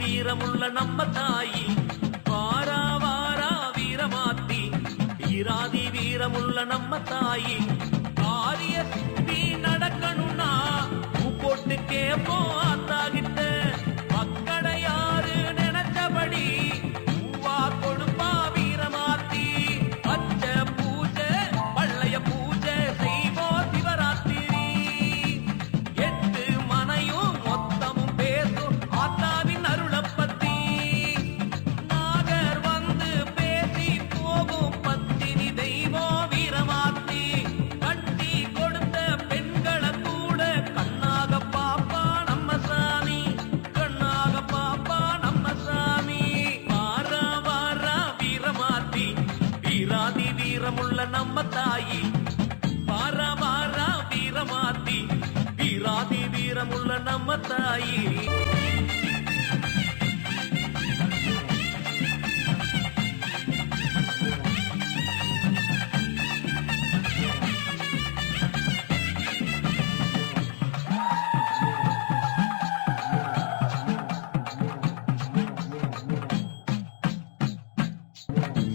வீரமுள்ள நம்ம தாயி வாரா வாரா வீரமாத்தி வீராதி வீரமுள்ள நம்ம தாயி காரிய சித்தி நடக்கணும்னா போட்டு கேப்போம் ஆத்தாகிட்ட மக்களை யாரு நினைச்சபடி பூவா கொடுப்பா வீரமாத்தி பச்ச பூஜை பள்ளைய பூஜை செய்வோம் சிவராத்திரி 8 மனையும் மொத்தமும் பேசும் ஆத்தாவின் அருளப்பத்தி நாகர் வந்து பேசி போகும் பத்தினி தெய்வம் வீரமாத்தி கட்டி கொடுத்த பெண்களை கூட கண்ணாக பாப்பா நம்ம சாமி கண்ணாக பாப்பா நம்ம சாமி வாரா வாரா வீரமாத்தி வீராதி வீரமுள்ள நம்ம தாயி வாரா வாரா வீரமாத்தி வீராதி வீரமுள்ள நம்ம தாயி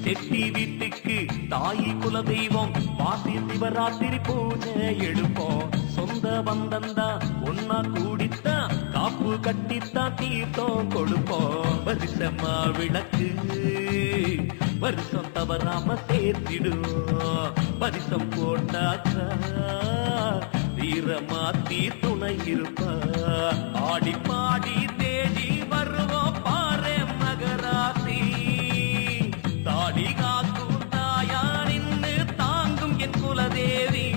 செட்டி வீட்டுக்கு தாயி குல தெய்வம் வாசி சிவராத்திரி பூஜை எடுப்போம் சொந்த பந்தந்தா ஒன்னா கூடித்தா காப்பு கட்டித்தா தீர்த்தம் கொடுப்போம் வருஷமா விளக்கு வருஷம் தவறாம சேர்த்திடுவோம் வருஷம் போட்டாச்சா வீரமாத்தி துணை இருப்பா ஆடி பாடி தேடி வருவோம் பாரு மகராசி தாடி காக்கும் தாயா நின்று தாங்கும் என் குலதேவி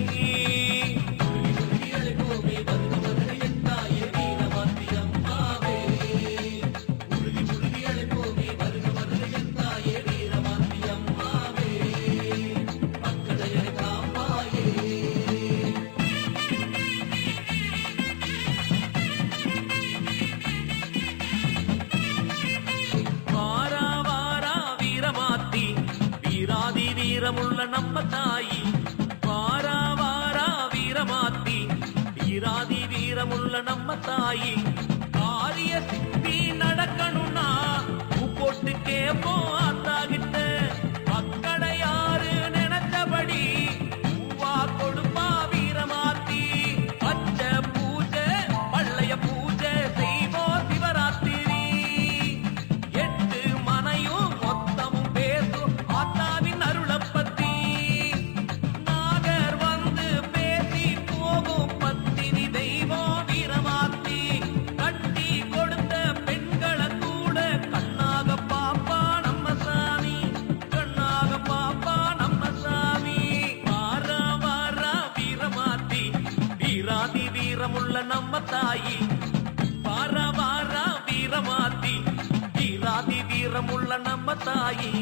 வீராதி வீரமுள்ள நம்ம தாயி வாரா வாரா வீரமாத்தி வீராதி வீரமுள்ள நம்ம தாயி காரிய சித்தி நடக்கணும்னா போட்டு கேப்போம் ஆத்தாகிட்ட மக்களை யாரு நினைச்சபடி பூவா கொடுப்பா வீரமாத்தி பச்ச பூஜை பள்ளைய பூஜை செய்வோம் சிவராத்திரி 8 மனையும் மொத்தமும் பேசும் ஆத்தாவின் அருளப்பத்தி நாகர் வந்து பேசி போகும் பத்தினி தெய்வம் வீரமாத்தி கட்டி கொடுத்த பெண்களை கூட கண்ணாக பாப்பா நம்ம சாமி கண்ணாக பாப்பா நம்ம சாமி வாரா வாரா வீரமாத்தி வீராதி வீரமுள்ள நம்ம தாயி வாரா வாரா வீரமாத்தி வீராதி வீரமுள்ள நம்ம தாயி